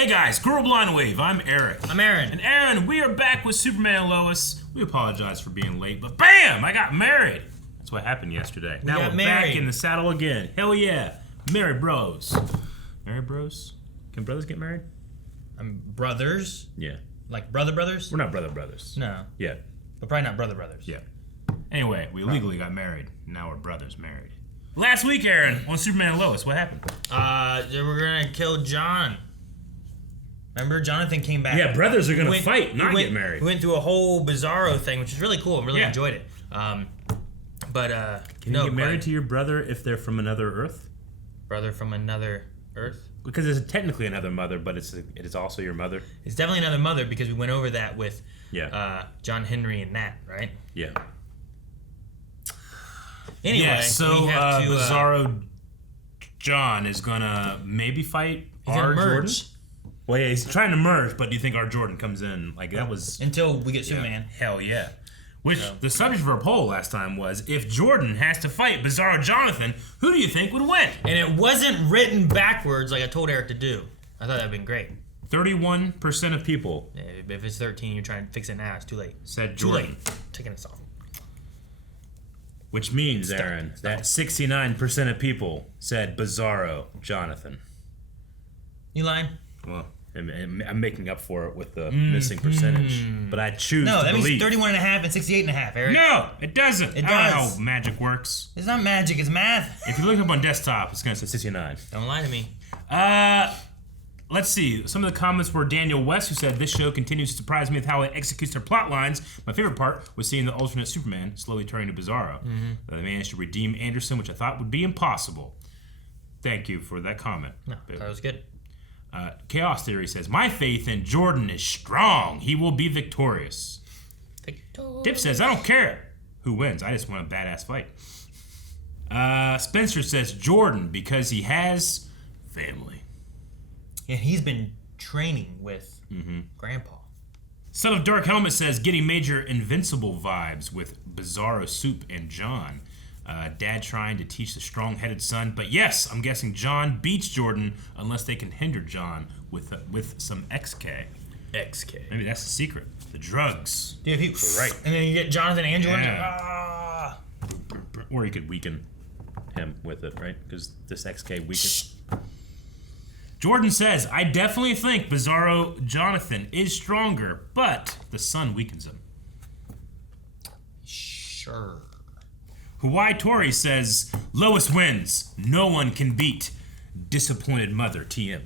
Hey guys, Girl Blind Wave, I'm Eric. I'm Aaron. And Aaron, we are back with Superman Lois. We apologize for being late, but BAM! I got married. That's what happened yesterday. Now we're back in the saddle again. Hell yeah. Married bros. Married bros? Can brothers get married? Brothers? Yeah. Like brothers? We're not brothers. No. Yeah. But probably not brothers. Yeah. Anyway, we legally got married. Now we're brothers married. Last week, Aaron, on Superman Lois, what happened? They were gonna kill John. Remember, Jonathan came back. Yeah, brothers are gonna fight, not get married. We went through a whole Bizarro thing, which is really cool. I really enjoyed it. Can you get married to your brother if they're from another Earth? Brother from another Earth? Because it's technically another mother, but it is also your mother. It's definitely another mother because we went over that with John Henry and Nat, right? Yeah. Anyway, yeah, so Bizarro John is gonna maybe fight our Jordan. Well, yeah, he's trying to merge, but do you think our Jordan comes in? Like that was until we get Superman. Hell yeah. Which the subject of our poll last time was if Jordan has to fight Bizarro Jonathan, who do you think would win? And it wasn't written backwards like I told Eric to do. I thought that'd been great. 31% of people. Yeah, if it's 13, you're trying to fix it now. It's too late. Said Jordan. Too late. Taking us off. Which means, Aaron, that 69% of people said Bizarro Jonathan. You lying? Well, I'm making up for it with the missing percentage. But I choose to believe. No, that means 31.5 and 68.5, Eric. No, it doesn't. It does. I don't know how magic works. It's not magic, it's math. If you look up on desktop, it's going to say 69. Don't lie to me. Let's see. Some of the comments were Daniel West, who said, this show continues to surprise me with how it executes their plot lines. My favorite part was seeing the alternate Superman slowly turning to Bizarro. They managed to redeem Anderson, which I thought would be impossible. Thank you for that comment. No, that was good. Chaos Theory says, my faith in Jordan is strong. He will be victorious. Dip says, I don't care who wins. I just want a badass fight. Spencer says, Jordan, because he has family. And he's been training with Grandpa. Son of Dark Helmet says, getting major Invincible vibes with Bizarro Soup and John. Dad trying to teach the strong-headed son. But yes, I'm guessing John beats Jordan unless they can hinder John with some XK. XK. Maybe that's the secret. The drugs. Dude, right. And then you get Jonathan and Jordan. Yeah. Or you could weaken him with it, right? Because this XK weakens. Jordan says, I definitely think Bizarro Jonathan is stronger, but the sun weakens him. Sure. Hawaii Tori says, Lois wins. No one can beat disappointed mother TM.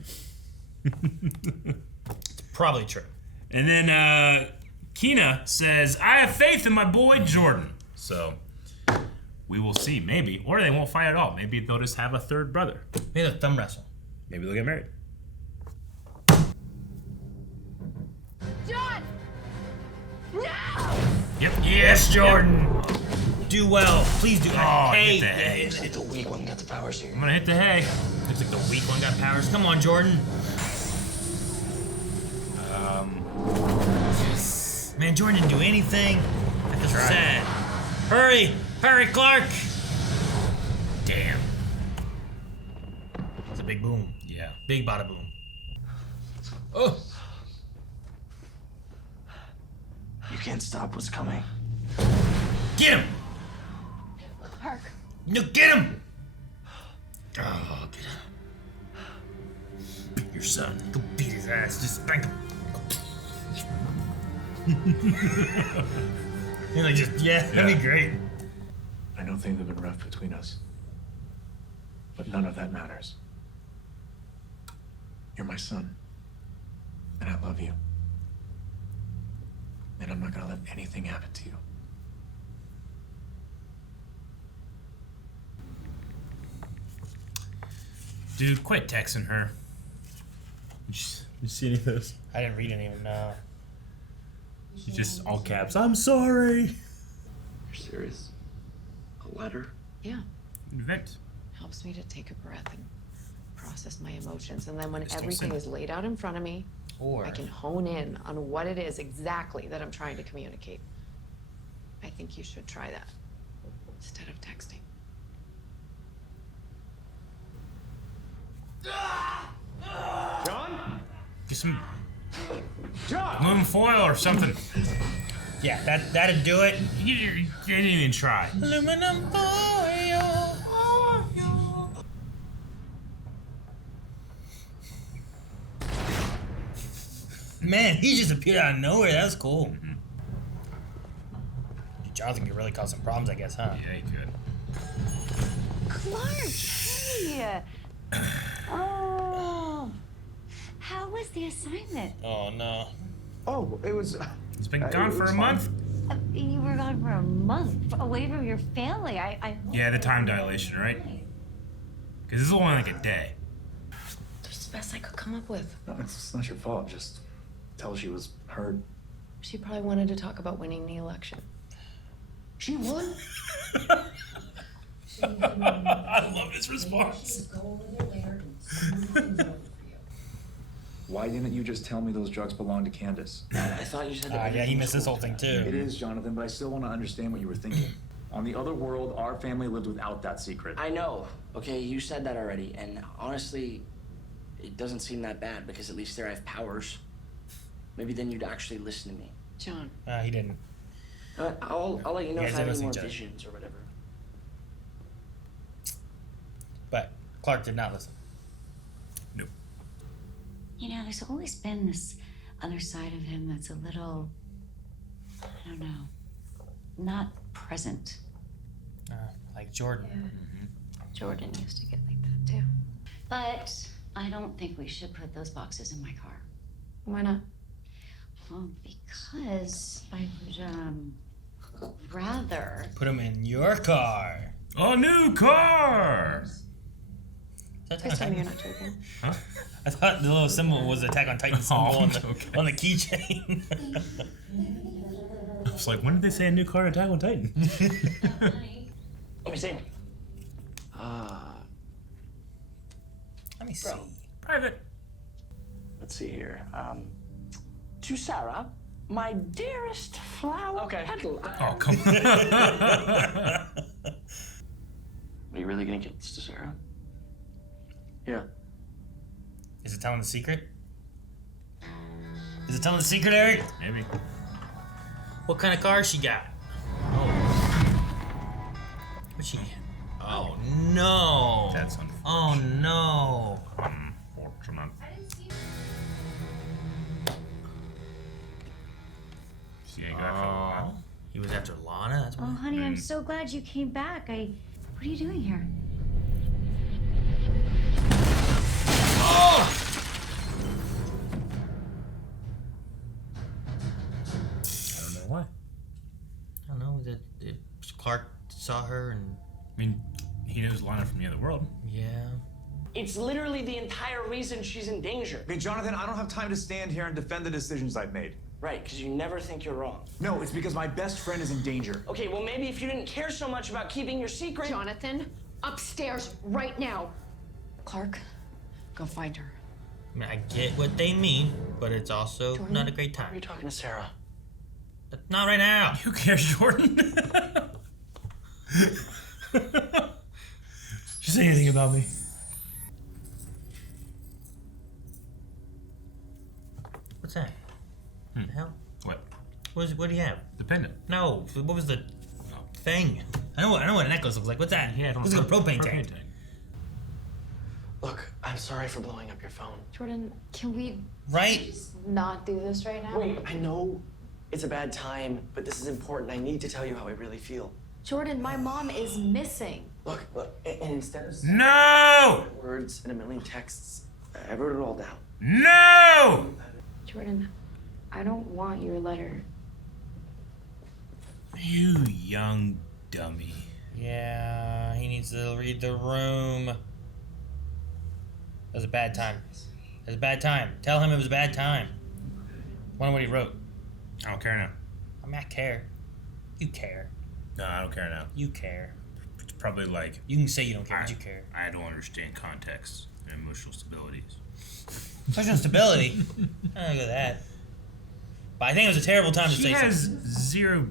It's probably true. And then Kina says, I have faith in my boy Jordan. So we will see, maybe. Or they won't fight at all. Maybe they'll just have a third brother. Maybe they'll thumb wrestle. Maybe they'll get married. John! No! Yep. Yes, Jordan. Yep. Do well. Please do. Oh, hey, hit the hay. Looks like the weak one got the powers here. I'm gonna hit the hay. Looks like the weak one got powers. Come on, Jordan. Yes. Man, Jordan didn't do anything. I feel sad. Hurry! Hurry, Clark! Damn. It's a big boom. Yeah. Big bada boom. Oh! You can't stop what's coming. Get him! Clark. No, get him! Oh, get him. Beat your son. Go beat his ass. Just spank him. You're like, that'd be great. I know things have been rough between us, but none of that matters. You're my son, and I love you. And I'm not gonna let anything happen to you. Dude, quit texting her. Did you see any of those? I didn't read any of them, no. She's just all caps. I'm sorry. You're serious? A letter? Yeah. Vent. Helps me to take a breath and process my emotions. And then when Just don't everything send is laid out in front of me, Or I can hone in on what it is exactly that I'm trying to communicate. I think you should try that instead of texting. Get some John! aluminum foil or something. Yeah, that'd do it. You didn't even try. Aluminum foil. Man, he just appeared out of nowhere. That was cool. Mm-hmm. Jonathan could really cause some problems, I guess, huh? Yeah, you could. Clark, hey! Oh, how was the assignment? Oh no. Oh, it was. He's been gone for a month. You were gone for a month, away from your family. Yeah, the time dilation, right? Because this is only like a day. That's the best I could come up with. No, it's not your fault. Just tell she was hurt. She probably wanted to talk about winning the election. She won? I love his response. Why didn't you just tell me those drugs belonged to Candace? I thought you said that. Yeah, he missed this whole thing It too. is, Jonathan, but I still want to understand what you were thinking. On the other world, our family lived without that secret. I know. Okay, you said that already, and honestly, it doesn't seem that bad because at least there I have powers. Maybe then you'd actually listen to me. John. He didn't. I'll let you know You if guys I have didn't any listen more to each other. visions or whatever. But Clark did not listen. Nope. You know, there's always been this other side of him that's a little, I don't know, not present. Like Jordan. Jordan used to get like that too. But I don't think we should put those boxes in my car. Why not? Well, because I would, rather. Put him in your car. A new car! Is that Please tell me you're Attack not joking. Huh? I thought the little symbol was Attack on Titan symbol Oh, on the okay. on the keychain. I was like, when did they say a new car in Attack on Titan? Let me see. Let me see. Private. Let's see here. To Sarah, my dearest flower petal. Oh, come on. Are you really gonna get this to Sarah? Yeah. Is it telling the secret? Is it telling the secret, Eric? Maybe. What kind of car she got? Oh. What's she? Oh no. That's unfortunate. Oh no. Unfortunate. She ain't got Oh. He was after Lana. That's Oh, why. honey, I'm so glad you came back. What are you doing here? I don't know why. I don't know. That Clark saw her and I mean, he knows Lana from the other world. yeah. It's literally the entire reason she's in danger. Hey, Jonathan, I don't have time to stand here and defend the decisions I've made. Right, because you never think you're wrong. No, it's because my best friend is in danger. Okay, well maybe if you didn't care so much about keeping your secret. Jonathan, upstairs right now. Clark, go find her. I mean, I get what they mean, but it's also Jordan? not a great Are you time. talking to Sarah? Not right now. Who cares, Jordan? She say anything about me? What's that? The hell? What? What do you have? Dependent. No. What was the thing? I know what a necklace looks like. What's that? Yeah, I don't Looks like a propane tank. Look, I'm sorry for blowing up your phone. Jordan, can we Right? not do this right now? Wait, I know it's a bad time, but this is important. I need to tell you how I really feel. Jordan, my mom is missing. Look, and instead of No! words and a million texts, I wrote it all down. No! Jordan, I don't want your letter. You young dummy. Yeah, he needs to read the room. It was a bad time. It was a bad time. Tell him it was a bad time. Wonder what he wrote. I don't care now. I mean, I care. You care. No, I don't care now. You care. It's probably like You can say you don't care, but you care. I don't understand context and emotional stabilities. Social stability. I don't know that. But I think it was a terrible time to She say has something. zero.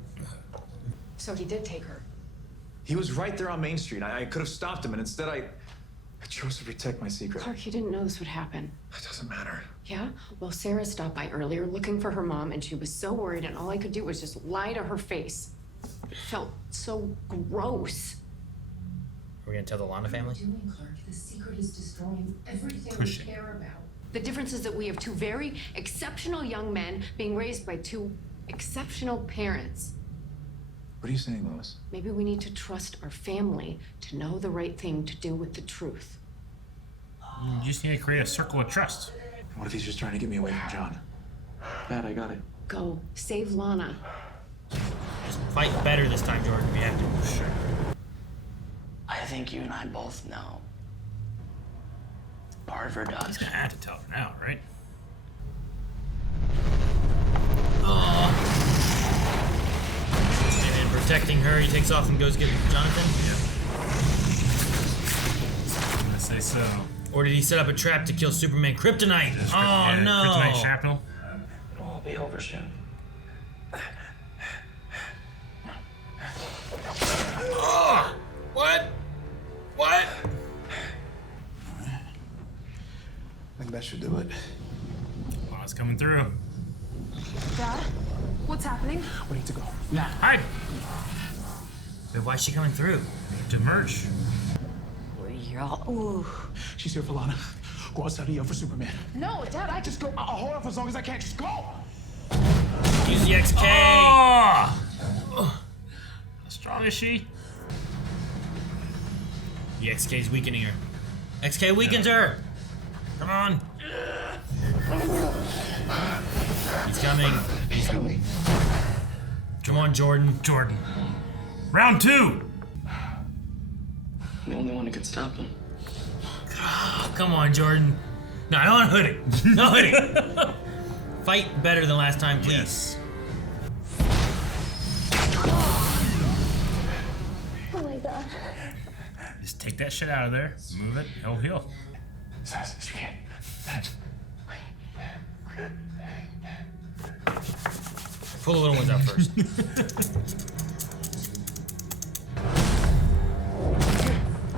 So he did take her. He was right there on Main Street. I could have stopped him, and instead I chose to protect my secret. Clark, you didn't know this would happen. It doesn't matter. Yeah? Well, Sarah stopped by earlier looking for her mom, and she was so worried, and all I could do was just lie to her face. It felt so gross. Are we gonna tell the Lana family? Doing, Clark, the secret is destroying everything Push we it. care about. The difference is that we have two very exceptional young men being raised by two exceptional parents. What are you saying, Lois? Maybe we need to trust our family to know the right thing to do with the truth. You just need to create a circle of trust. What if he's just trying to get me away from John? Dad, I got it. Go, save Lana. Just fight better this time, Jordan, if you have to. Sure. I think you and I both know. Part of her He's does. gonna have to tell her now, right? And in protecting her, he takes off and goes get Jonathan? I'm gonna say so. Or did he set up a trap to kill Superman Kryptonite? Just Oh, yeah, no. Kryptonite shrapnel. It'll all be over soon. What? What? I think that should do it. Lana's coming through. Dad, what's happening? We need to go. Now, hide! Wait, why's she coming through? To merge. You're all. Ooh. She's here for Lana. Go outside and yell for Superman. No, Dad, I Just go. I'll hold off as long as I can. Just go. Use the XK! Oh! How strong is she? The XK's weakening her. XK weakens her! Come on! He's coming. He's coming. Come on, Jordan. Jordan. Round 2! I'm the only one who can stop him. Come on, Jordan. No, I don't want hoodie. No hoodie. Fight better than last time, please. Oh my god. Just take that shit out of there. Move it. He'll heal. As fast as you can. Pull the little ones out first.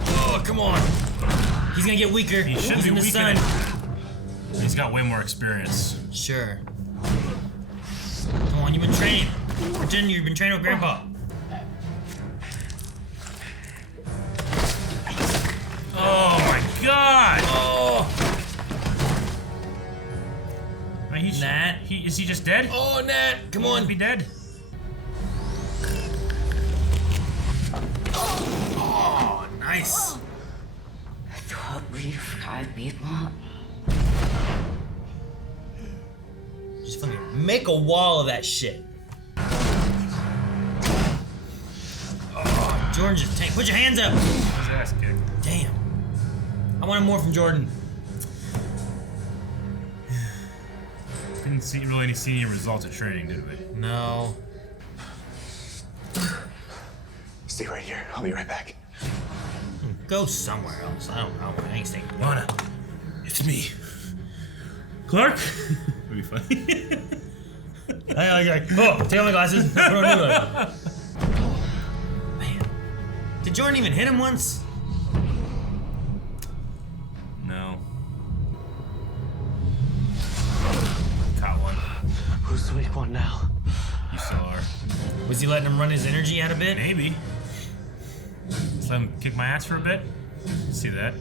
Oh, come on. He's gonna get weaker. He should He's be in the weaker sun. than- He's got way more experience. Sure. Come on, you've been training. Pretend you've been training with Grandpa. Oh my god! Oh, I mean, Nat. Is he just dead? oh, Nat, come He on. should be dead. Oh, nice. Thought we five people. Just fucking make a wall of that shit. Oh, Jordan just tank. Put your hands up. His ass kicked. Damn. I wanted more from Jordan. Didn't really see any results of training, did we? No. Stay right here. I'll be right back. Go somewhere else. I don't know. I ain't staying. Lana, it's me. Clark? That'd be funny. Oh, take off my glasses. Put on new ones. Man. Did Jordan even hit him once? No. Caught one. Who's the weak one now? You saw her. Was he letting him run his energy out a bit? Maybe. Just let him kick my ass for a bit. See that?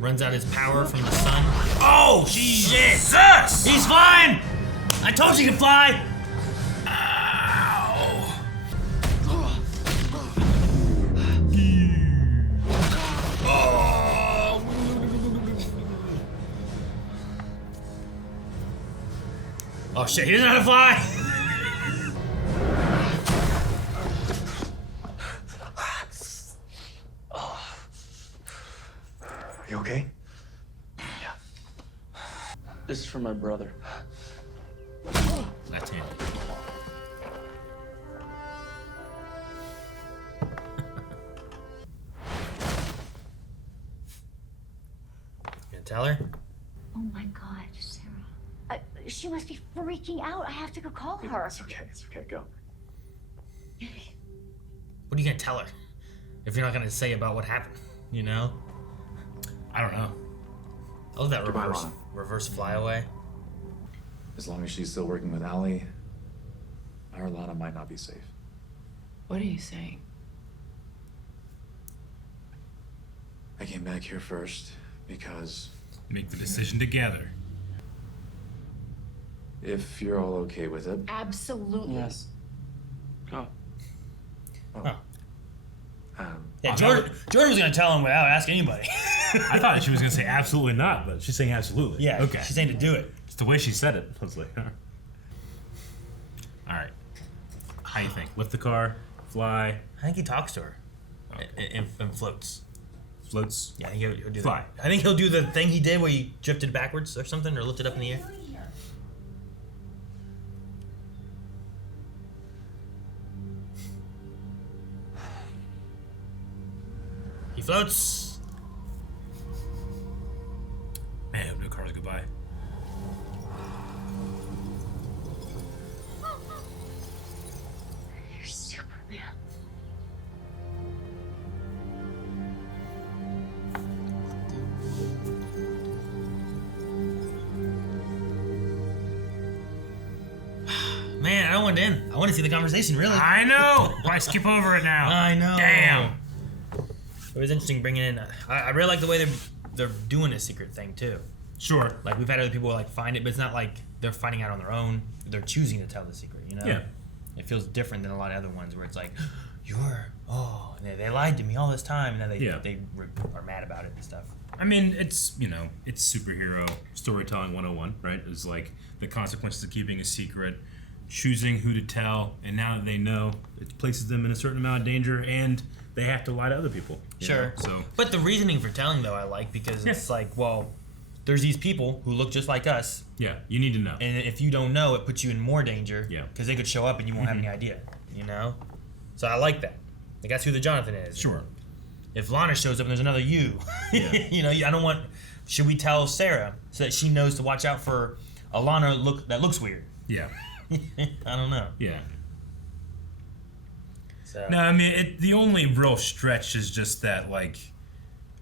Runs out his power from the sun. Oh, Jesus! He's flying! I told you he could fly! Ow! Oh! Oh shit, he doesn't know how to fly! You okay? This is for my brother. That's him. You gonna tell her? Oh my god, Sarah. She must be freaking out. I have to go call her. It's okay. It's okay. Go. What are you gonna tell her? If you're not gonna say about what happened, you know? I don't know. I love that Goodbye, reverse flyaway. As long as she's still working with Allie, our Lana might not be safe. What are you saying? I came back here first because Make the decision together. if you're all okay with it, Absolutely. Yes. Go. Yeah, Jordan was gonna tell him without asking anybody. I thought she was gonna say absolutely not, but she's saying absolutely. Yeah. Okay. She's saying to do it. It's the way she said it. I was like, all right. How you think? Lift the car, fly, I think he talks to her. And floats. floats. Yeah, I think he'll do Fly. that. I think he'll do the thing he did where he drifted backwards or something, or lifted up in the air. He floats. Man, I hope no cars go by. You're Superman. Man, I don't want to end. I want to see the conversation, really. I know. Why skip over it now? I know. Damn. It was interesting bringing in. I really like the way they're doing this secret thing too. Sure. Like we've had other people like find it, but it's not like they're finding out on their own. They're choosing to tell the secret. You know. Yeah. It feels different than a lot of other ones where it's like, and they lied to me all this time, and then they are mad about it and stuff. I mean, it's superhero storytelling 101, right? It's like the consequences of keeping a secret, choosing who to tell, and now that they know, it places them in a certain amount of danger, and they have to lie to other people. you Sure. know? So But the reasoning for telling though I like because it's like, well, there's these people who look just like us, yeah, you need to know. and if you don't know, it puts you in more danger. Yeah. Because they could show up and you won't have any idea. You know. So I like that. Like that's who the Jonathan is. Sure. If Lana shows up and there's another you, Yeah. you know, I don't want. Should we tell Sarah so that she knows to watch out for a Lana that looks weird? Yeah. I don't know. Yeah. So. No, I mean, the only real stretch is just that, like,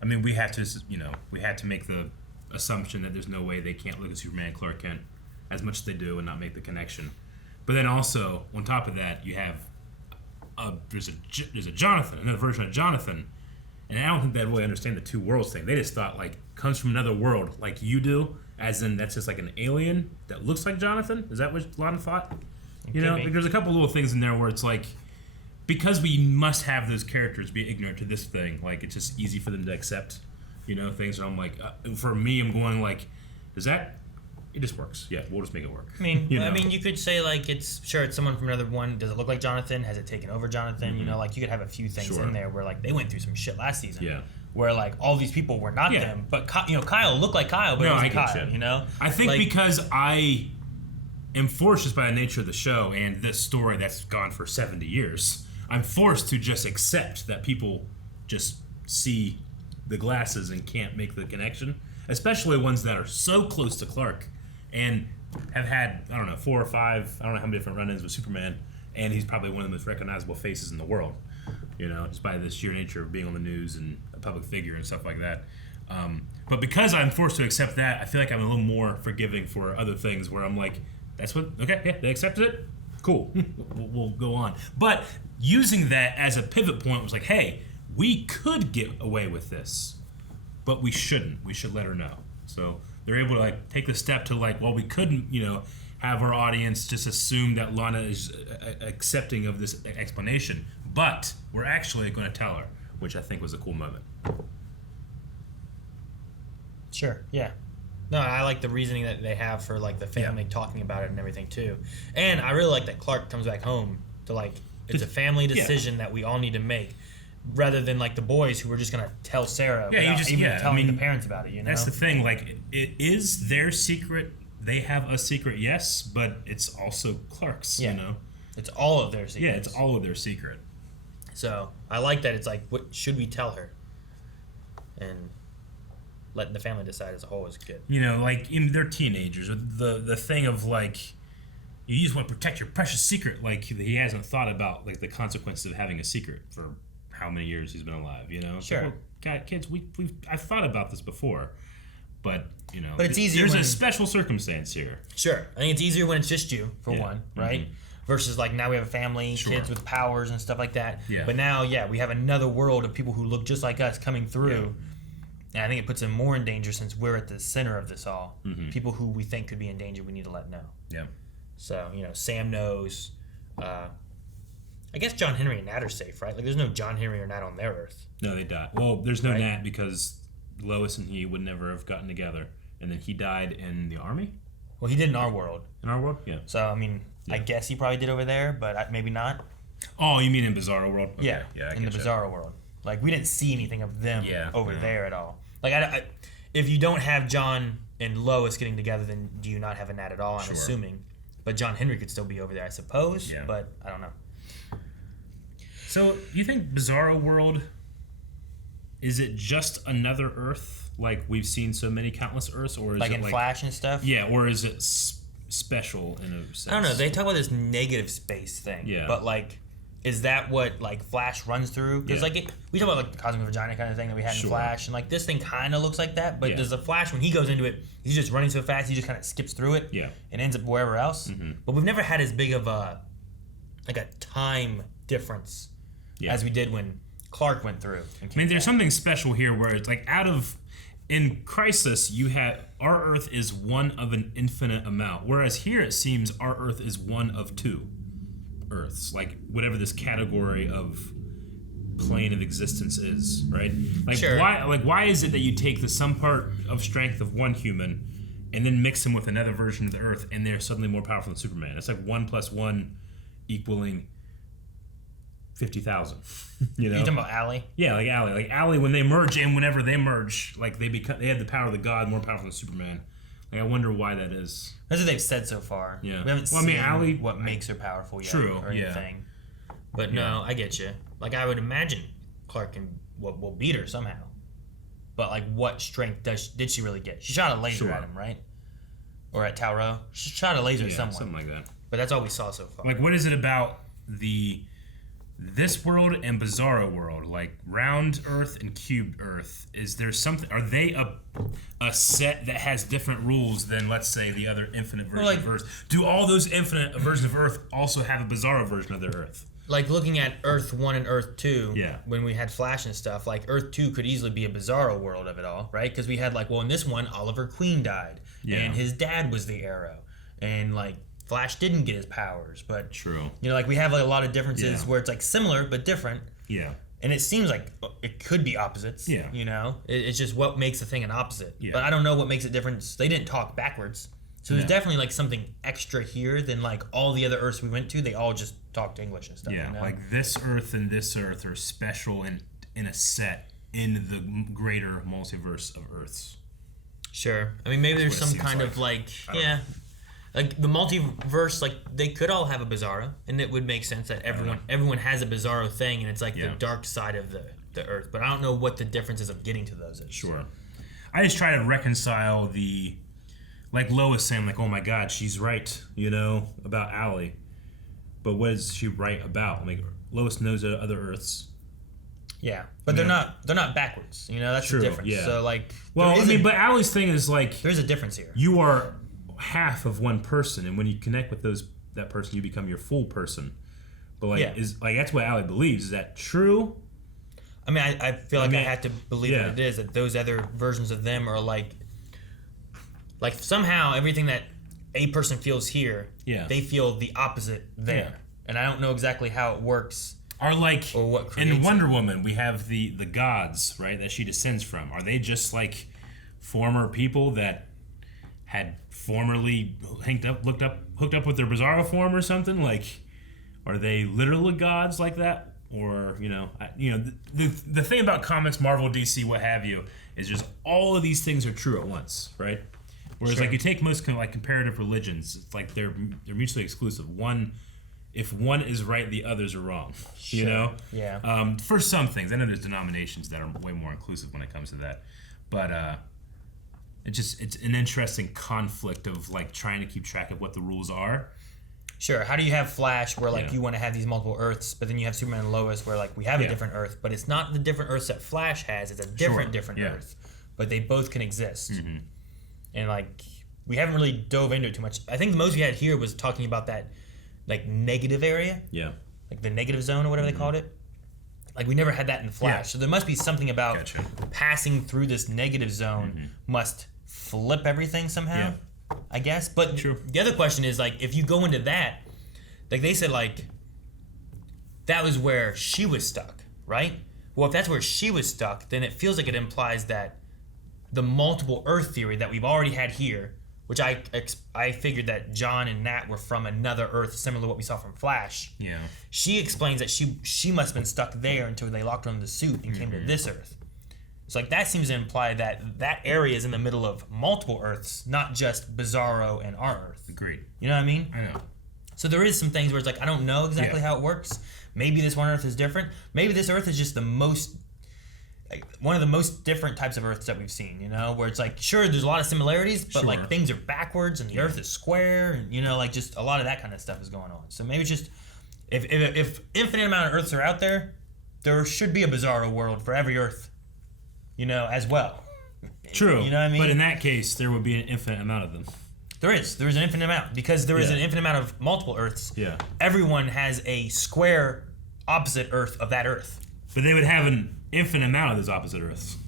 I mean, we have to make the assumption that there's no way they can't look at Superman and Clark Kent as much as they do and not make the connection. But then also, on top of that, you have there's a Jonathan, another version of Jonathan, and I don't think they really understand the two worlds thing. They just thought, like, comes from another world, like you do, as in that's just like an alien that looks like Jonathan. Is that what Lana thought? You know, like, there's a couple little things in there where it's like, because we must have those characters be ignorant to this thing, like, it's just easy for them to accept, things. And I'm like, for me, I'm going like, does that? It just works. Yeah, we'll just make it work. I mean, you could say like it's someone from another one. Does it look like Jonathan? Has it taken over Jonathan? Mm-hmm. You know, like you could have a few things Sure. in there where like they went through some shit last season. Yeah. Where like all these people were not Yeah. them, but Kyle looked like Kyle, but No, it I wasn't get Kyle. you. You know, I think like, because I am forced, just by the nature of the show and this story that's gone for 70 years, I'm forced to just accept that people just see the glasses and can't make the connection, especially ones that are so close to Clark and have had, 4 or 5, I don't know how many different run-ins with Superman, and he's probably one of the most recognizable faces in the world, just by the sheer nature of being on the news and a public figure and stuff like that. But because I'm forced to accept that, I feel like I'm a little more forgiving for other things where I'm like, they accepted it? Cool. we'll go on. But using that as a pivot point was like, hey, we could get away with this, but we shouldn't. We should let her know. So they're able to like take the step to like, well, we couldn't, have our audience just assume that Lana is accepting of this explanation, but we're actually going to tell her, which I think was a cool moment. Sure, yeah. No, I like the reasoning that they have for like the family talking about it and everything too. And I really like that Clark comes back home to like it's a family decision that we all need to make, rather than like the boys who were just gonna tell Sarah without even telling the parents about it. That's the thing. Like, it is their secret. They have a secret, yes, but it's also Clark's. It's all of their secrets. Yeah, it's all of their secret. So I like that. It's like, what should we tell her? And letting the family decide as a whole is good. They're teenagers. The thing of like, you just want to protect your precious secret. Like, he hasn't thought about like the consequences of having a secret for how many years he's been alive. Sure. Like, well, kids, I've thought about this before, but But it's easier There's when- a special circumstance here. Sure. I think it's easier when it's just you, for Yeah. one, right? Versus like now we have a family, Sure. kids with powers and stuff like that. Yeah. But now, we have another world of people who look just like us coming through. And I think it puts them more in danger since we're at the center of this all. People who we think could be in danger, we need to let know. Yeah. So, Sam knows. I guess John Henry and Nat are safe, right? Like, there's no John Henry or Nat on their Earth. No, they died. Well, there's no Right. Nat because Lois and he would never have gotten together, and then he died in the army. Well, he did in our world. In our world, yeah. So, I mean, I guess he probably did over there, but maybe not. Oh, you mean in Bizarro World? Okay. Yeah, I in the getcha. Bizarro world. Like, we didn't see anything of them over yeah. there at all. Like, if you don't have John and Lois getting together, then do you not have a Nat at all, I'm Sure. assuming. But John Henry could still be over there, I suppose. Yeah. But I don't know. So, you think Bizarro World, is it just another Earth, like we've seen so many countless Earths, or is Like it in Flash and stuff? Yeah, or is it special in a sense? I don't know. They talk about this negative space thing. Yeah. But, like, is that what, like, Flash runs through? Because, Yeah. like, we talk about, like, the cosmic vagina kind of thing that we had Sure. in Flash. And, like, this thing kind of looks like that. But Yeah. does the Flash, when he goes into it, he's just running so fast, he just kind of skips through it. Yeah. And ends up wherever else. Mm-hmm. But we've never had as big of a time difference as we did when Clark went through. I mean, there's something special here where it's like in Crisis, you had our Earth is one of an infinite amount, whereas here it seems our Earth is one of two Earths, like whatever this category of plane of existence is, right? Like Sure. why is it that you take the some part of strength of one human and then mix them with another version of the Earth and they're suddenly more powerful than Superman? It's like 1 + 1 equaling 50,000. You know? You talking about Allie? Yeah, like Allie. Like Allie, when they merge and whenever they merge, like they have the power of the god, more powerful than Superman. Like I wonder why that is. That's what they've said so far. Yeah. We haven't Well, I mean, seen Allie- what makes her powerful yet. True, Or yeah. anything. But no, I get you. Like, I would imagine Clark will beat her somehow. But, like, what strength did she really get? She shot a laser Sure. at him, right? Or at Tauro. She shot a laser at Yeah, someone. something like that. But that's all we saw so far. Like what is it about this world and Bizarro World, like round Earth and cubed Earth? Is there something? Are they a set that has different rules than, let's say, the other infinite version of Earth? Do all those infinite versions of Earth also have a Bizarro version of their Earth? Like, looking at Earth 1 and Earth 2, Yeah. when we had Flash and stuff, like, Earth 2 could easily be a Bizarro world of it all, right? Because we had, like, well, in this one, Oliver Queen died. Yeah. And his dad was the Arrow. And, like, Flash didn't get his powers. But, True. like, we have, like, a lot of differences Yeah. where it's, like, similar but different. Yeah. And it seems like it could be opposites. Yeah. It's just what makes a thing an opposite. Yeah. But I don't know what makes it different. They didn't talk backwards. So there's No. definitely, like, something extra here than, like, all the other Earths we went to. They all just talked English and stuff. Yeah, you know? like this Earth and this Earth are special in a set in the greater multiverse of Earths. Sure. I mean, maybe there's what it some seems kind like. of, like, I don't yeah. Like, the multiverse, like, they could all have a Bizarro. And it would make sense that everyone has a Bizarro thing. And it's, like, Yeah. the dark side of the Earth. But I don't know what the differences of getting to those is. Sure. I just try to reconcile like Lois saying, like, oh my God, she's right, about Allie. But what is she right about? Like, Lois knows the other Earths. Yeah. But they're not backwards. That's True, the difference. yeah. So, like, Well, there I mean, is but Allie's thing is, like, there's a difference here. you are half of one person, and when you connect with that person, you become your full person. But, like, Yeah. that's what Allie believes. Is that true? I mean, I feel like I mean, have to believe yeah. that it is, that those other versions of them are like somehow everything that a person feels here, Yeah. they feel the opposite there. Yeah. And I don't know exactly how it works. Are like Or what creates in it. Wonder Woman, we have the gods, right, that she descends from. Are they just like former people that had formerly hooked up with their Bizarro form or something? Like, are they literal gods like that? Or the thing about comics, Marvel, DC, what have you, is just all of these things are true at once, right? Whereas Sure. like you take most like comparative religions, it's like they're mutually exclusive. If one is right, the others are wrong. You know? Yeah. For some things, I know there's denominations that are way more inclusive when it comes to that, but it's an interesting conflict of like trying to keep track of what the rules are. Sure. How do you have Flash where like Yeah. you want to have these multiple Earths, but then you have Superman and Lois where like we have a different Earth, but it's not the different Earths that Flash has. It's a different Yeah. Earth, but they both can exist. And like we haven't really dove into it too much. I think the most we had here was talking about that like negative area, Yeah. like the negative zone or whatever they called it. Like we never had that in Flash, Yeah. so there must be something about Gotcha. passing through this negative zone must flip everything somehow. I guess. But True. the other question is like if you go into that, like they said like that was where she was stuck, right? Well, if that's where she was stuck, then it feels like it implies that the multiple Earth theory that we've already had here, which I figured that John and Nat were from another Earth similar to what we saw from Flash. Yeah. She explains that she must have been stuck there until they locked her in the suit and came to this Earth. So like that seems to imply that that area is in the middle of multiple Earths, not just Bizarro and our Earth. Agreed. You know what I mean? I know. So there is some things where it's like I don't know exactly Yeah. how it works. Maybe this one Earth is different. Maybe this Earth is just the most, like, one of the most different types of Earths that we've seen. You know, where it's like sure there's a lot of similarities, but Sure. like things are backwards and the Earth is square, and you know like just a lot of that kind of stuff is going on. So maybe it's just if infinite amount of Earths are out there, there should be a Bizarro world for every Earth. You know, as well. True. You know what I mean? But in that case, there would be an infinite amount of them. There's an infinite amount because there is Yeah. an infinite amount of multiple Earths. Yeah. Everyone has a square opposite Earth of that Earth. But they would have an infinite amount of those opposite Earths.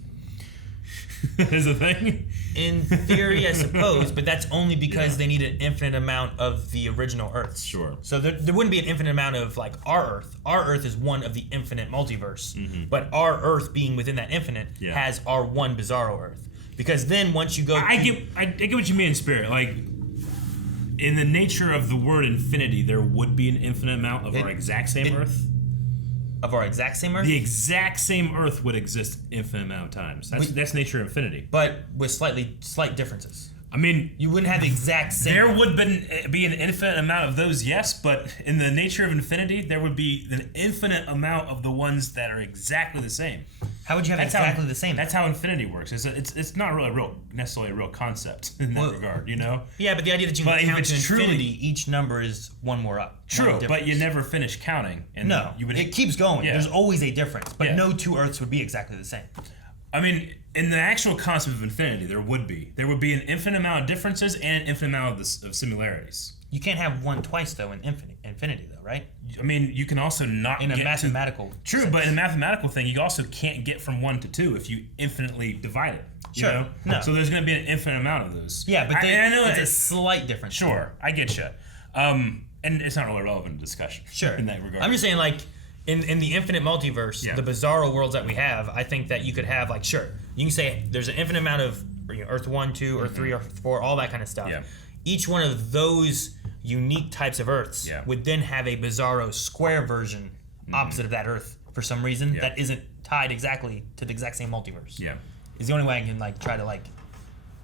Is the thing? In theory, I suppose, but that's only because they need an infinite amount of the original Earths. Sure. So there wouldn't be an infinite amount of like our Earth. Our Earth is one of the infinite multiverse, but our Earth being within that infinite has our one Bizarro Earth. Because then once you go, I get what you mean in spirit. Like, in the nature of the word infinity, there would be an infinite amount of our exact same Earth. Of our exact same Earth? The exact same Earth would exist infinite amount of times. That's nature of infinity. But with slight differences. I mean, You wouldn't have the exact same. there would be an infinite amount of those, yes, but in the nature of infinity, there would be an infinite amount of the ones that are exactly the same. How would you have exactly the same? That's how infinity works. It's not really necessarily a real concept in that regard, you know? Yeah, but the idea that you But can if count it's to truly- infinity, each number is one more up. True, one but difference. you never finish counting. And No, you would, it keeps going. Yeah. There's always a difference, but Yeah. no two Earths would be exactly the same. I mean, in the actual concept of infinity, there would be an infinite amount of differences and an infinite amount of similarities. You can't have one twice though in infinity though, right? I mean, you can also not In a get mathematical True, sense. but in a mathematical thing, you also can't get from 1 to 2 if you infinitely divide it. You Sure. know? No. So there's going to be an infinite amount of those. Yeah, but I know it's a it's slight difference. sure. I get you. And it's not really relevant discussion. Sure. In that regard. I'm just saying, like, in the infinite multiverse, Yeah. the Bizarro worlds that we have, I think that you could have, like, sure, you can say there's an infinite amount of Earth 1, 2, or 3, or 4, all that kind of stuff. Yeah. Each one of those unique types of Earths Yeah. would then have a Bizarro square version opposite of that Earth for some reason Yeah. that isn't tied exactly to the exact same multiverse. Yeah. Is the only way I can, like, try to, like,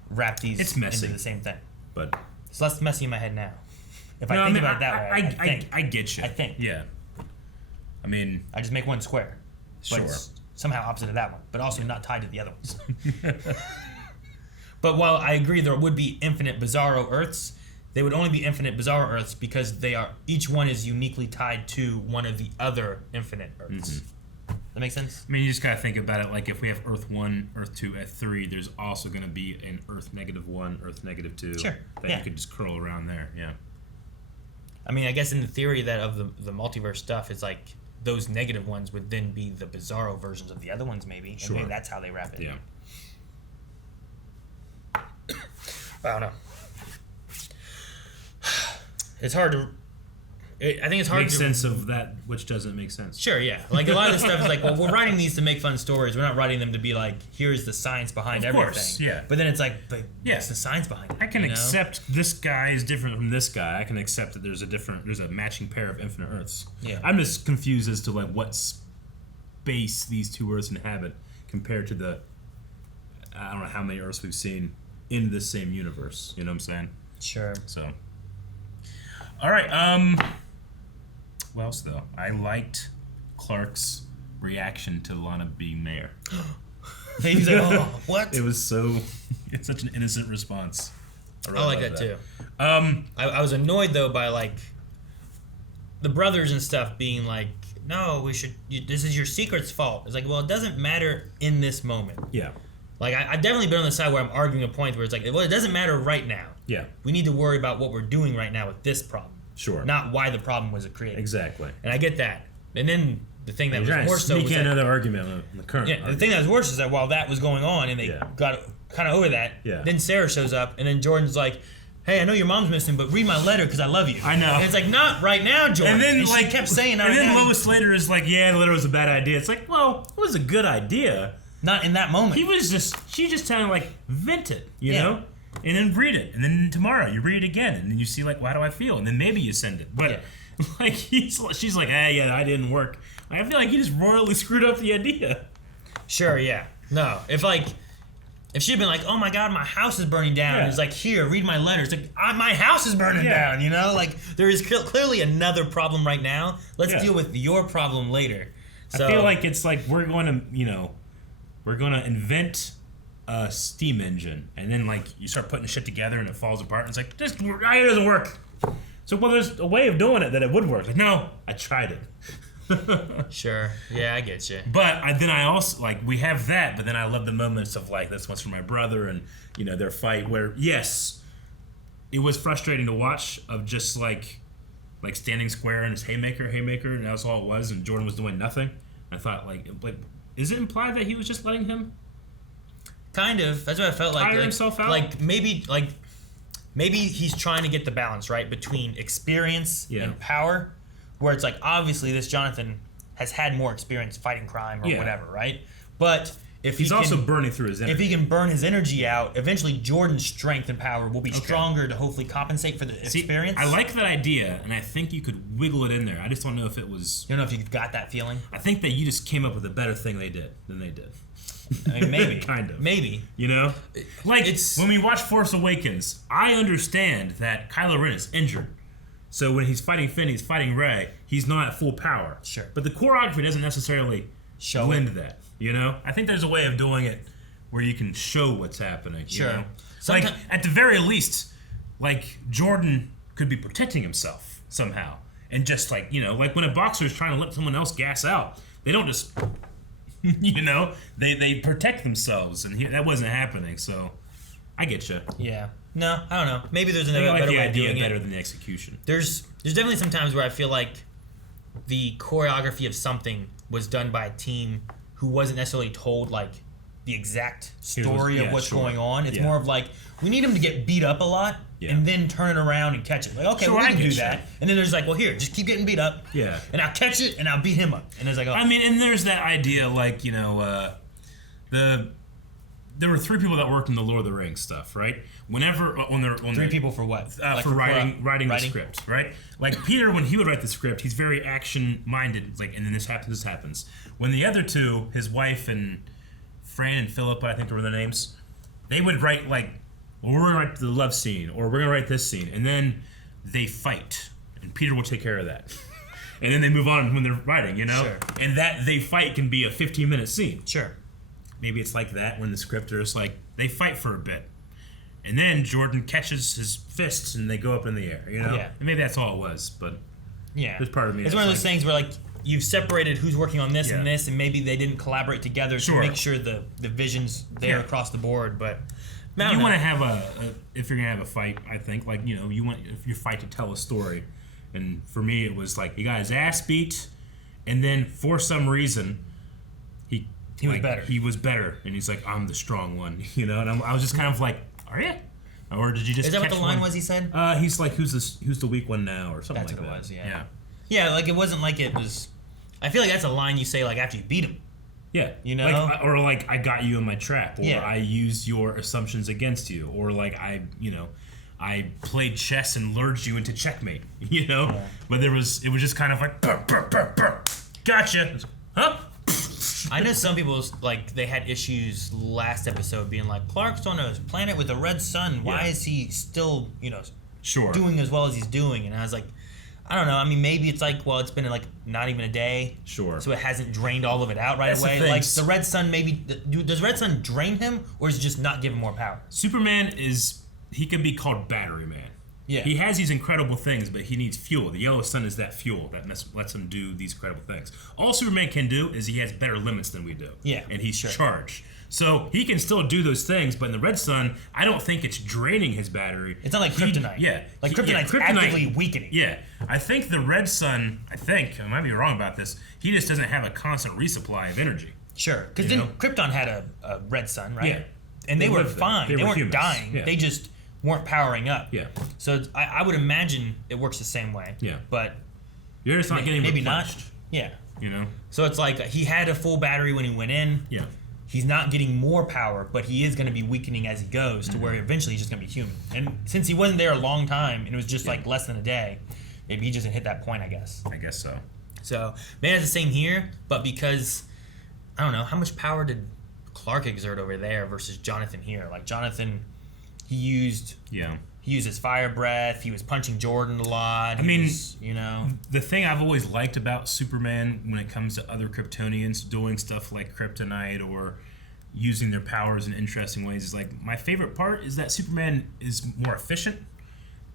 wrap these It's messy. into the same thing. But It's less messy in my head now. If no, I think mean, about it that way, I think. I get you. I think. Yeah. I mean, I just make one square. But Sure. it's somehow opposite of that one, but also not tied to the other ones. But while I agree there would be infinite Bizarro Earths, they would only be infinite Bizarro Earths because they are each one is uniquely tied to one of the other infinite Earths. That make sense? I mean, you just gotta think about it. Like, if we have Earth 1, Earth 2, Earth 3, there's also gonna be an Earth -1, Earth -2. Sure, That yeah. you could just curl around there. Yeah. I mean, I guess in the theory that of the multiverse stuff is like those negative ones would then be the Bizarro versions of the other ones, maybe. And Sure. maybe that's how they wrap it. Yeah. I don't know. It's hard to. I think it's hard Make to sense of that which doesn't make sense. Sure, yeah. Like a lot of the stuff is like, well, we're writing these to make fun stories. We're not writing them to be like, here's the science behind Of everything. course, yeah. But then it's like, but Yeah. what's the science behind it? I can you know? accept this guy is different from this guy. I can accept that there's a matching pair of infinite Earths. Yeah. I'm just confused as to like what space these two Earths inhabit compared to the I don't know how many Earths we've seen in this same universe. You know what I'm saying? Sure. So. All right. What else though? I liked Clark's reaction to Lana being mayor. He's like, oh, what? It was so. It's such an innocent response. I really like love that too. I I was annoyed though by like the brothers and stuff being like, no, we should. This is your secret's fault. It's like, well, it doesn't matter in this moment. Yeah. Like I've definitely been on the side where I'm arguing a point where it's like, well, it doesn't matter right now. Yeah. We need to worry about what we're doing right now with this problem. Sure. Not why the problem was created. Exactly. And I get that. And then the thing that You're trying was to more so sneak was in that, another argument on the current. yeah, the thing that was worse is that while that was going on and they Yeah. got kind of over that, Yeah. then Sarah shows up and then Jordan's like, hey, I know your mom's missing, but read my letter because I love you. I know. And it's like, not right now, Jordan. And then she kept saying, not and right then now. Lois later is like, yeah, the letter was a bad idea. It's like, well, it was a good idea. Not in that moment. She just telling like, vent it, you Yeah. know? And then read it. And then tomorrow you read it again. And then you see like, how do I feel? And then maybe you send it. But Yeah. like, she's like, yeah, I didn't work. I feel like he just royally screwed up the idea. Sure, yeah. No, if she'd been like, oh my God, my house is burning down. Yeah. It's like, here, read my letter. It's like, my house is burning Yeah. down, you know? Like, there is clearly another problem right now. Let's Yeah. deal with your problem later. So, I feel like it's like we're going to invent a steam engine, and then like you start putting shit together and it falls apart. And it's like this it doesn't work. So well, there's a way of doing it that it would work. Like no, I tried it. Sure. Yeah, I get you. But then I also like we have that, but then I love the moments of like this one's for my brother and their fight where yes, it was frustrating to watch of just like standing square in his haymaker, and that's all it was, and Jordan was doing nothing. I thought like is it implied that he was just letting him Kind of. That's what I felt like. tire himself out? Like maybe he's trying to get the balance right between experience Yeah. and power, where it's like obviously this Jonathan has had more experience fighting crime or Yeah. whatever, right? But if he's he also can, burning through his energy. if he can burn his energy out, eventually Jordan's strength and power will be stronger to hopefully compensate for the experience. I like that idea, and I think you could wiggle it in there. I just don't know if it was. You don't know if you got that feeling. I think that you just came up with a better thing than they did. I mean, maybe. Kind of. Maybe. You know? Like, It's- when we watch Force Awakens, I understand that Kylo Ren is injured. So when he's fighting Finn, he's fighting Rey, he's not at full power. Sure. But the choreography doesn't necessarily Show lend it. that, you know? I think there's a way of doing it where you can show what's happening, Sure. you know? Like, Sometime- at the very least, like, Jordan could be protecting himself somehow. And just, like, like when a boxer is trying to let someone else gas out, they don't just... they protect themselves, and that wasn't happening. So, I get you. Yeah. No, I don't know. Maybe there's I another think I like better the way of idea doing better it. than the execution. There's definitely some times where I feel like the choreography of something was done by a team who wasn't necessarily told like the exact story of what's going on. It's more of like we need him to get beat up a lot and then turn it around and catch it. Like okay, Sure, we I can do get you. that. And then there's like, well, here, just keep getting beat up. Yeah. And I'll catch it and I'll beat him up. And it's like, oh, I mean, and there's that idea, like, there were 3 people that worked in the Lord of the Rings stuff, right? Whenever on 3 people for what? Like for writing writing the script, right? Like Peter, when he would write the script, he's very action-minded. Like, and then this happens. When the other 2, his wife and Fran and Philip, I think were their names, they would write like, well, we're gonna write the love scene, or we're gonna write this scene, and then they fight, and Peter will take care of that. And then they move on when they're writing, Sure. And that they fight can be a 15-minute scene. Sure. Maybe it's like that when the scripters like they fight for a bit, and then Jordan catches his fists and they go up in the air, Yeah. And maybe that's all it was, but Yeah. there's part of me. It's that's one of those like, things where like you've separated who's working on this Yeah. and this, and maybe they didn't collaborate together Sure. to make sure the vision's there Yeah. across the board. But You want to have if you're gonna have a fight, I think like you want your fight to tell a story, and for me it was like he got his ass beat, and then for some reason he was better. He was better, and he's like, I'm the strong one, And I was just kind of like, are you? Or did you just? Is that what catch the line one? was? He said. He's like, who's the weak one now, or something That's like what that. it was. Yeah. Yeah, like it wasn't like it was. I feel like that's a line you say like after you beat him. Yeah, Like, or like I got you in my trap, or Yeah. I used your assumptions against you, or like I played chess and lured you into checkmate, But it was just kind of like, burr, burr, burr, burr. Gotcha, huh? I know some people like they had issues last episode being like Clark's on a planet with a red sun. Why Yeah. is he still Sure. doing as well as he's doing? And I was like, I don't know. I mean, maybe it's like, well, it's been like not even a day. Sure. So it hasn't drained all of it out right That's the away. thing. Like the red sun, maybe does red sun drain him, or is it just not give him more power? Superman he can be called Battery Man. Yeah. He has these incredible things, but he needs fuel. The yellow sun is that fuel that lets him do these incredible things. All Superman can do is he has better limits than we do. Yeah. And he's charged. So he can still do those things, but in the red sun, I don't think it's draining his battery. It's not like kryptonite. Kryptonite's actively weakening. Yeah. I think the red sun, I might be wrong about this, he just doesn't have a constant resupply of energy. Sure. Because then Krypton had a red sun, right? Yeah. And they were fine. They weren't humans. dying. Yeah. They just weren't powering up. Yeah. So I would imagine it works the same way. Yeah. But you're just not getting maybe replenished. not. Yeah. You know? So it's like he had a full battery when he went in. Yeah. He's not getting more power, but he is going to be weakening as he goes to where eventually he's just going to be human. And since he wasn't there a long time and it was just like less than a day, maybe he just didn't hit that point, I guess. I guess so. So maybe it's the same here, but because, I don't know, how much power did Clark exert over there versus Jonathan here? Like Jonathan, he used his fire breath. He was punching Jordan a lot. The thing I've always liked about Superman when it comes to other Kryptonians doing stuff like kryptonite or using their powers in interesting ways is like my favorite part is that Superman is more efficient.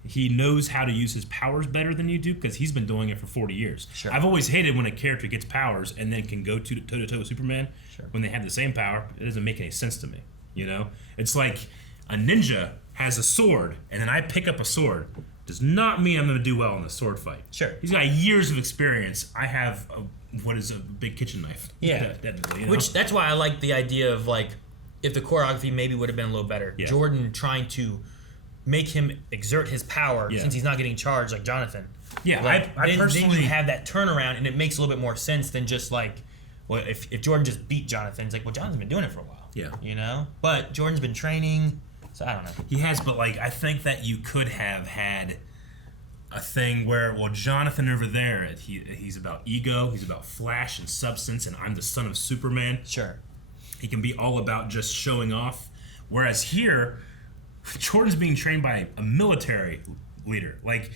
He knows how to use his powers better than you do because he's been doing it for 40 years. Sure. I've always hated when a character gets powers and then can go toe-to-toe with Superman when they have the same power. It doesn't make any sense to me, you know? It's like a ninja has a sword and then I pick up a sword. Does not mean I'm going to do well in the sword fight. Sure. He's got years of experience. I have what is a big kitchen knife. Yeah. Definitely, you know? Which, that's why I like the idea of like, if the choreography maybe would have been a little better. Yeah. Jordan trying to make him exert his power since he's not getting charged like Jonathan. Yeah, like, I personally... Then you have that turnaround and it makes a little bit more sense than just like, well, if Jordan just beat Jonathan, it's like, well, Jonathan's been doing it for a while. Yeah. You know? But Jordan's been training, so I don't know. He has, but like, I think that you could have had a thing where, well, Jonathan over there, he's about ego, he's about flash and substance, and I'm the son of Superman. Sure. He can be all about just showing off. Whereas here, Jordan's being trained by a military leader, like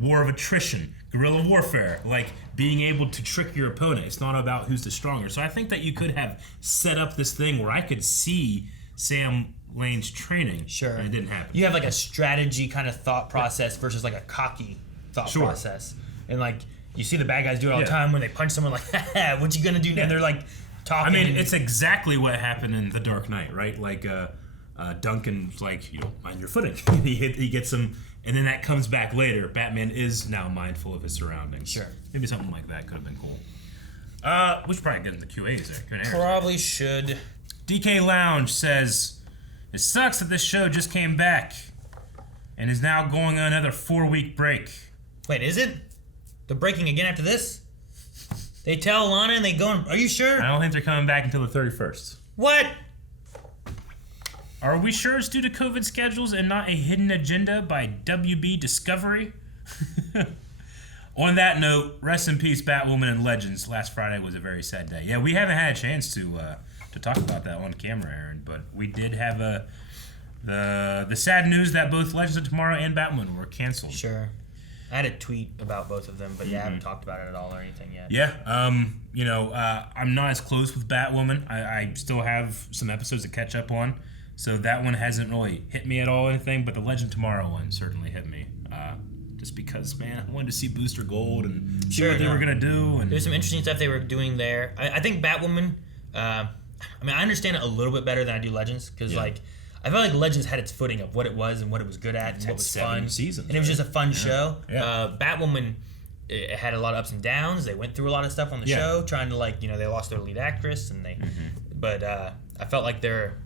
war of attrition, guerrilla warfare, like being able to trick your opponent. It's not about who's the stronger. So I think that you could have set up this thing where I could see Sam Lane's training. Sure. And it didn't happen. You have like a strategy kind of thought process versus like a cocky thought process. And like, you see the bad guys do it all the time when they punch someone like, haha, what you gonna do now? And they're like talking. I mean, it's exactly what happened in The Dark Knight, right? Like, Duncan's like, you know, mind your footing. he gets him, and then that comes back later. Batman is now mindful of his surroundings. Sure. Maybe something like that could have been cool. We should probably get into the QAs there. Probably should. DK Lounge says, it sucks that this show just came back and is now going on another 4-week break. Wait, is it? They're breaking again after this? They tell Lana and they go, are you sure? I don't think they're coming back until the 31st. What? Are we sure it's due to COVID schedules and not a hidden agenda by WB Discovery? On that note, rest in peace, Batwoman and Legends. Last Friday was a very sad day. Yeah, we haven't had a chance to talk about that on camera, Aaron, but we did have the sad news that both Legends of Tomorrow and Batwoman were canceled. Sure. I had a tweet about both of them, but I haven't talked about it at all or anything yet. Yeah, I'm not as close with Batwoman. I still have some episodes to catch up on. So that one hasn't really hit me at all, anything, but the Legend Tomorrow one certainly hit me. Just because, man, I wanted to see Booster Gold and see what they were going to do. And there's some interesting stuff they were doing there. I think Batwoman, I understand it a little bit better than I do Legends, because, like, I felt like Legends had its footing of what it was and what it was good at and what was fun. Seasons, and it was just a fun show. Yeah. Batwoman, it had a lot of ups and downs. They went through a lot of stuff on the show, trying to, like, they lost their lead actress, and they, but I felt like their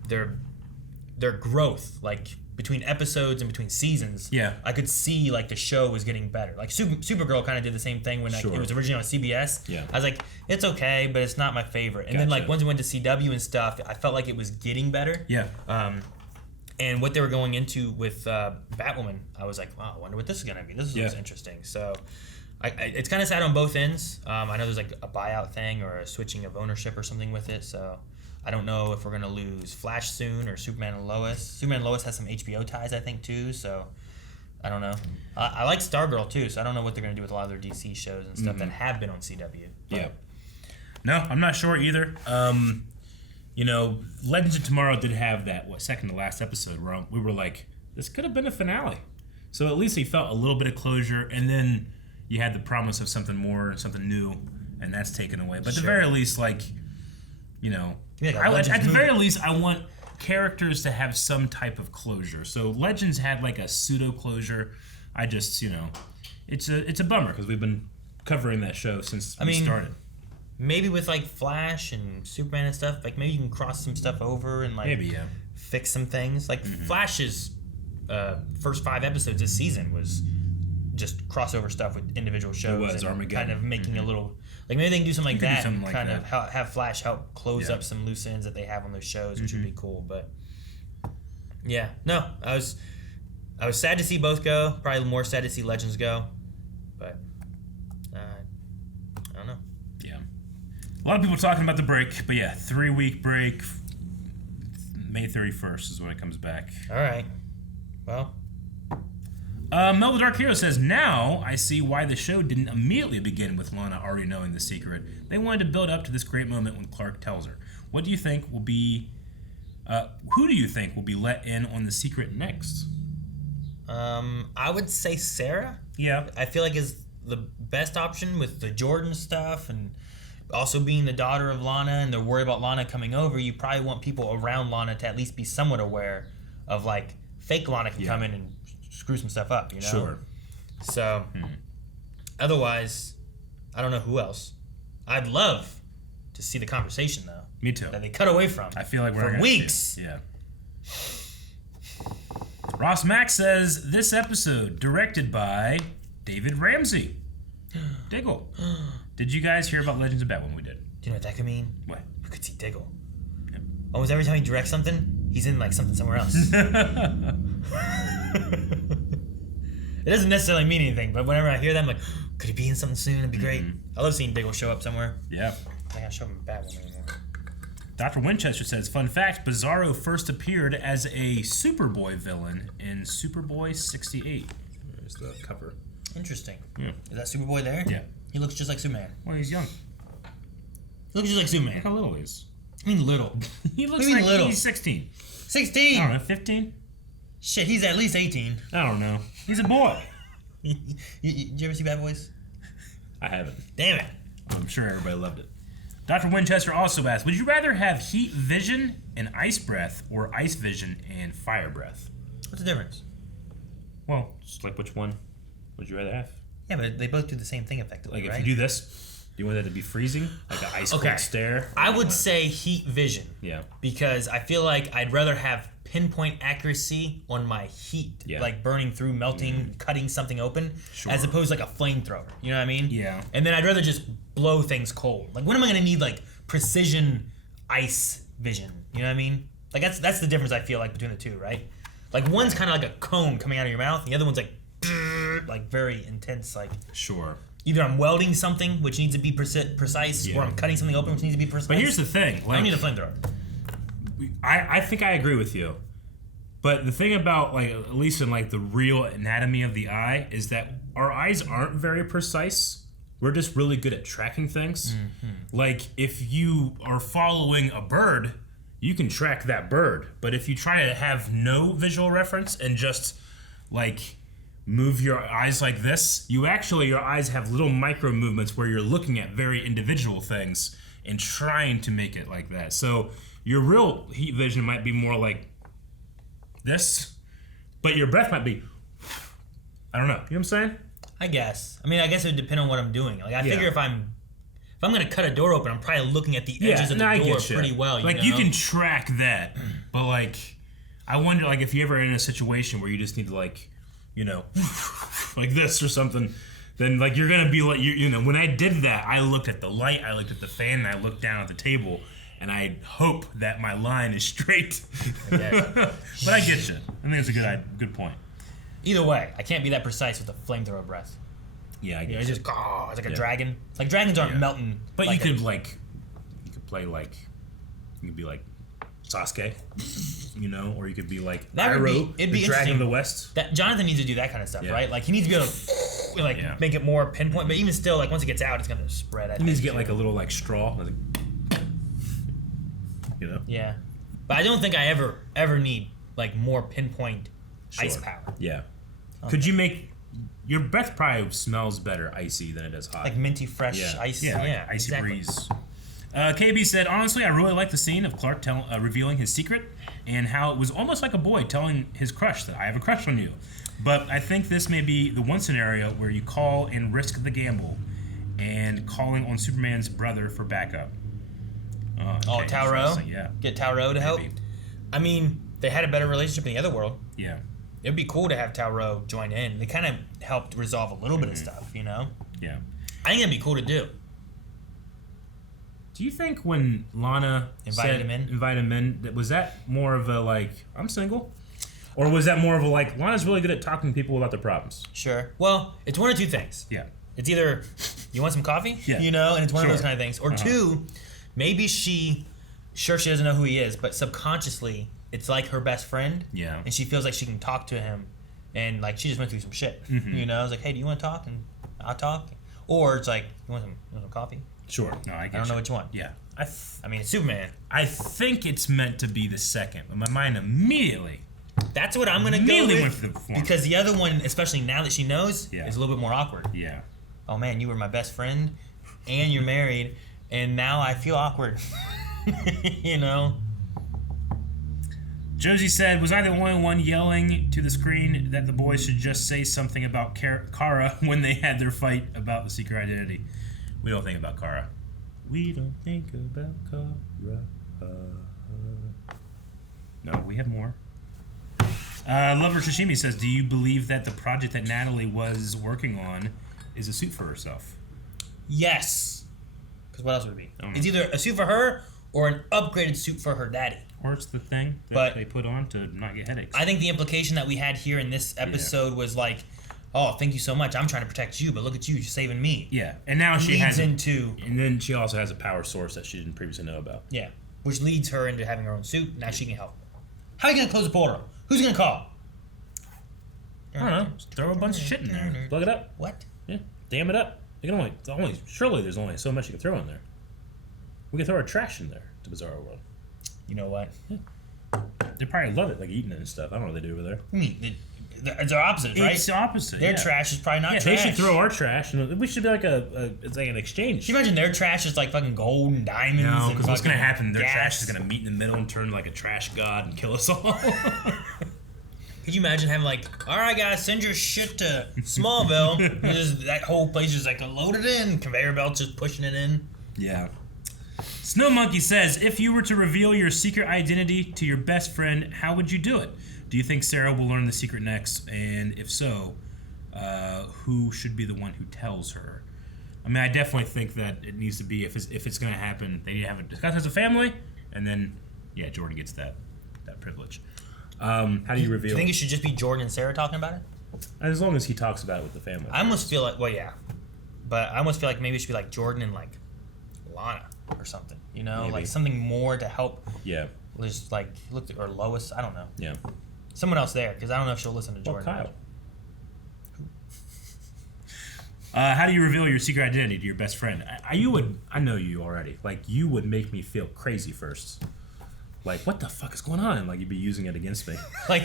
growth, like between episodes and between seasons, I could see like the show was getting better. Like Supergirl kind of did the same thing when like, it was originally on CBS. Yeah. I was like, it's okay, but it's not my favorite. And then like once we went to CW and stuff, I felt like it was getting better. Yeah. And what they were going into with Batwoman, I was like, wow, I wonder what this is gonna be. This is interesting. So. It's kind of sad on both ends. I know there's like a buyout thing or a switching of ownership or something with it. So I don't know if we're going to lose Flash soon or Superman and Lois. Superman and Lois has some HBO ties, I think, too. So I don't know. I like Stargirl, too. So I don't know what they're going to do with a lot of their DC shows and stuff that have been on CW. But. Yeah. No, I'm not sure either. Legends of Tomorrow did have that, second to last episode where we were like, this could have been a finale. So at least he felt a little bit of closure, and then you had the promise of something more, something new, and that's taken away. But at the very least, like, you know, at the very least, I want characters to have some type of closure. So Legends had like a pseudo closure. I just, you know, it's a bummer because we've been covering that show since we started. Maybe with like Flash and Superman and stuff, like maybe you can cross some stuff over and like fix some things. Like Flash's first 5 episodes this season was just crossover stuff with individual shows. It was and Armageddon. kind of making a little like maybe they can do something like that and like kind that. of have Flash help close up some loose ends that they have on those shows, which would be cool. But yeah, no, I was sad to see both go. Probably more sad to see Legends go, but I don't know. Yeah, a lot of people talking about the break, but yeah, 3-week break. May 31st is when it comes back. All right, well. Mel the Dark Hero says, now I see why the show didn't immediately begin with Lana already knowing the secret. They wanted to build up to this great moment when Clark tells her. What do you think will be, who do you think will be let in on the secret next? I would say Sarah. Yeah. I feel like is the best option with the Jordan stuff and also being the daughter of Lana and they're worried about Lana coming over. You probably want people around Lana to at least be somewhat aware of like fake Lana can come in and screw some stuff up, you know? Sure. So, otherwise, I don't know who else. I'd love to see the conversation, though. Me too. That they cut away from. I feel like we're for gonna weeks. See it. Yeah. Ross Mack says, this episode directed by David Ramsey. Diggle. Did you guys hear about Legends of Batman? We did. Do you know what that could mean? What? We could see Diggle. Yep. Almost every time he directs something, he's in like something somewhere else. It doesn't necessarily mean anything, but whenever I hear that, I'm like, could he be in something soon? It'd be great. I love seeing Diggle show up somewhere. Yeah. I gotta show him Batwoman anymore. Dr. Winchester says, fun fact, Bizarro first appeared as a Superboy villain in Superboy 68. There's the cover. Interesting. Yeah. Is that Superboy there? Yeah. He looks just like Superman. Well, he's young. He looks just like Superman. Look how little he is. I mean little. He looks mean like little? he's 16. 16! I don't know, 15? Shit, he's at least 18. I don't know. He's a boy. Did you ever see Bad Boys? I haven't. Damn it. I'm sure everybody loved it. Dr. Winchester also asked, would you rather have heat vision and ice breath or ice vision and fire breath? What's the difference? Well, just like which one would you rather have? Yeah, but they both do the same thing effectively, Like right? if you do this, do you want that to be freezing? Like an ice cold stare? I would say heat vision. Yeah. Because I feel like I'd rather have pinpoint accuracy on my heat, like burning through, melting, cutting something open, as opposed to like a flamethrower. You know what I mean? Yeah. And then I'd rather just blow things cold. Like when am I gonna need like precision ice vision? You know what I mean? Like that's the difference I feel like between the two, right? Like one's kind of like a cone coming out of your mouth, and the other one's like very intense. Like either I'm welding something which needs to be precise, or I'm cutting something open which needs to be precise. But here's the thing: I don't need a flamethrower. I think I agree with you. But the thing about, like, at least in, like, the real anatomy of the eye is that our eyes aren't very precise. We're just really good at tracking things. Mm-hmm. Like, if you are following a bird, you can track that bird. But if you try to have no visual reference and just, like, move your eyes like this, your eyes have little micro movements where you're looking at very individual things and trying to make it like that. So your real heat vision might be more like this, but your breath might be, I don't know. You know what I'm saying? I guess. I mean, I guess it would depend on what I'm doing. Like, I figure if I'm gonna cut a door open, I'm probably looking at the edges of the door pretty well. You can track that, but like, I wonder, like, if you're ever in a situation where you just need to, like, you know, like this or something, then like you're gonna be like, you know, when I did that, I looked at the light, I looked at the fan, and I looked down at the table. And I hope that my line is straight. But I get you. I think it's a good point. Either way, I can't be that precise with a flamethrower breath. Yeah, I get you. It's just, it's like a dragon. Like, dragons aren't melting. But like you could play like, you could be like Sasuke, you know, or you could be like Iroh, the Dragon of the West. That Jonathan needs to do that kind of stuff, right? Like, he needs to be able to make it more pinpoint. But even still, like, once it gets out, it's gonna spread. He needs to get like a little like straw. You know? Yeah. But I don't think I ever need like more pinpoint ice power. Yeah. Could you make your breath probably smells better icy than it does hot? Like minty fresh ice. Yeah, Yeah, like icy exactly. breeze. KB said, honestly, I really like the scene of Clark revealing his secret and how it was almost like a boy telling his crush that I have a crush on you. But I think this may be the one scenario where you call and risk the gamble and calling on Superman's brother for backup. Oh, Tauro? interesting, Yeah. Get Tauro to help? Maybe. I mean, they had a better relationship in the other world. Yeah. It'd be cool to have Tauro join in. They kind of helped resolve a little bit of stuff, you know? Yeah. I think it'd be cool to do. Do you think when Lana Invited him in, was that more of a like, I'm single? Or was that more of a like, Lana's really good at talking to people about their problems? Sure. Well, it's one or two things. Yeah. It's either you want some coffee, Yeah. you know, and it's one of those Sure. kind of things. Or two, maybe she doesn't know who he is, but subconsciously it's like her best friend. Yeah. And she feels like she can talk to him, and like she just went through some shit. Mm-hmm. You know, it's like, hey, do you want to talk? And I'll talk. Or it's like, you want some coffee? Sure. No, I don't know which one. Yeah. I mean, it's Superman. I think it's meant to be the second, but my mind immediately. That's what I'm gonna go Immediately with, went for the former. because the other one, especially now that she knows, Yeah. is a little bit more awkward. Yeah. Oh man, you were my best friend, and you're married, and now I feel awkward. You know. Josie said, was I the only one yelling to the screen that the boys should just say something about Kara when they had their fight about the secret identity? We don't think about Kara. We don't think about Kara. No, we have more. Lover Shishimi says, do you believe that the project that Natalie was working on is a suit for herself? Yes. Because what else would it be? don't It's know. either a suit for her or an upgraded suit for her daddy. Or it's the thing that But- they put on to not get headaches. I think the implication that we had here in this episode was like, oh, thank you so much. I'm trying to protect you, but look at you, you're saving me. Yeah, and now she Leads has into, and then she also has a power source that she didn't previously know about. yeah, which leads her into having her own suit. Now she can help. How are you gonna close the portal? Who's gonna call? I don't know. Just throw a bunch of shit in there. Plug it up. What? Yeah. Dam it up. You can surely there's only so much you can throw in there. We can throw our trash in there to Bizarro World. You know what? They probably love it, like eating it and stuff. I don't know what they do over there. I mean, it's our opposite, right? It's the opposite. Their yeah. trash is probably not Yeah, trash. they should throw our trash, and we should be like it's like an exchange. Can you imagine their trash is like fucking gold and diamonds? No, and because what's gonna fucking happen? Their gas? trash is gonna meet in the middle and turn like a trash god and kill us all. Could you imagine having like, all right, guys, send your shit to Smallville. And just, that whole place is like loaded in, conveyor belts just pushing it in. Yeah. Snow Monkey says, if you were to reveal your secret identity to your best friend, how would you do it? Do you think Sarah will learn the secret next? And if so, who should be the one who tells her? I mean, I definitely think that it needs to be, if it's going to happen, they need to have it discussed as a family, and then, yeah, Jordan gets that privilege. How do you reveal? Do you think it should just be Jordan and Sarah talking about it? As long as he talks about it with the family. I almost feel like, well, yeah. But I almost feel like maybe it should be like Jordan and like Lana or something. You know, Maybe. like something more to help. Yeah. Just like or Lois. I don't know. Yeah. Someone else there, because I don't know if she'll listen to Well, Jordan. Kyle. How do you reveal your secret identity to your best friend? I know you already. Like, you would make me feel crazy first. Like, what the fuck is going on? Like, you'd be using it against me. like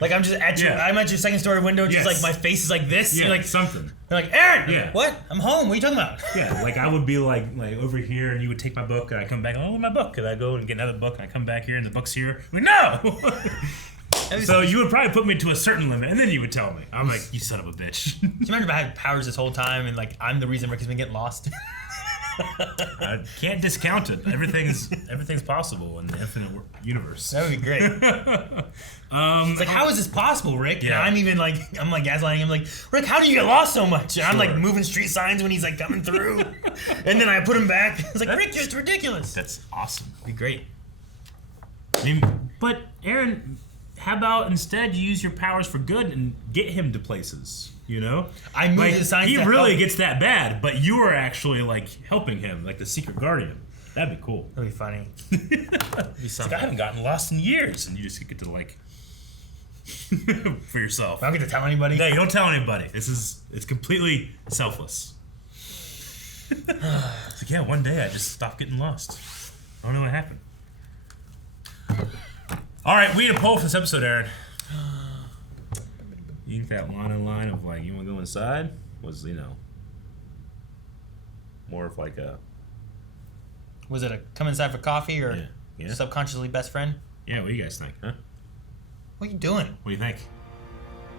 I'm just at your, Yeah. I'm at your second story window, just Yes. like my face is like this. Yeah, You're like something. You're like, Aaron. Yeah. What? I'm home. What are you talking about? Yeah, like I would be like over here, and you would take my book, and I come back. Oh, my book. And I go and get another book, and I come back here, and the book's here. I'm like, no. So you would probably put me to a certain limit, and then you would tell me. I'm like, you son of a bitch. Do you remember if I had powers this whole time, and like I'm the reason Rick has been getting lost? I can't discount it. Everything's possible in the infinite universe. That would be great. It's like, how is this possible, Rick? Yeah. And I'm like gaslighting him, like, Rick, how do you get lost so much? And I'm like Sure. moving street signs when he's like coming through, and then I put him back. It's like, Rick, you're just ridiculous. That's awesome. It'd be great. I mean, but Aaron, how about instead you use your powers for good and get him to places? You know, I moved like, the signs he to really help. gets that bad, but you are actually like helping him, like the secret guardian. That'd be cool. That'd be funny. That'd be Like, something. I haven't gotten lost in years, and you just get to like for yourself. I don't get to tell anybody. No, you don't tell anybody. It's completely selfless. It's like, yeah, one day I just stopped getting lost. I don't know what happened. All right, we need a poll for this episode, Aaron. You think that Lana line of like, you want to go inside was, more of like a... Was it a come inside for coffee or Yeah. subconsciously best friend? Yeah, what do you guys think, huh? What are you doing? What do you think?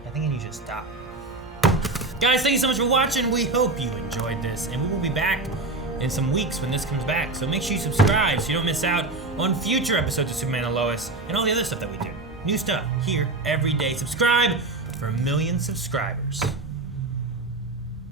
I think you should stop. Guys, thank you so much for watching. We hope you enjoyed this, and we will be back in some weeks when this comes back. So make sure you subscribe so you don't miss out on future episodes of Superman and Lois and all the other stuff that we do. New stuff here every day. Subscribe for 1 million subscribers.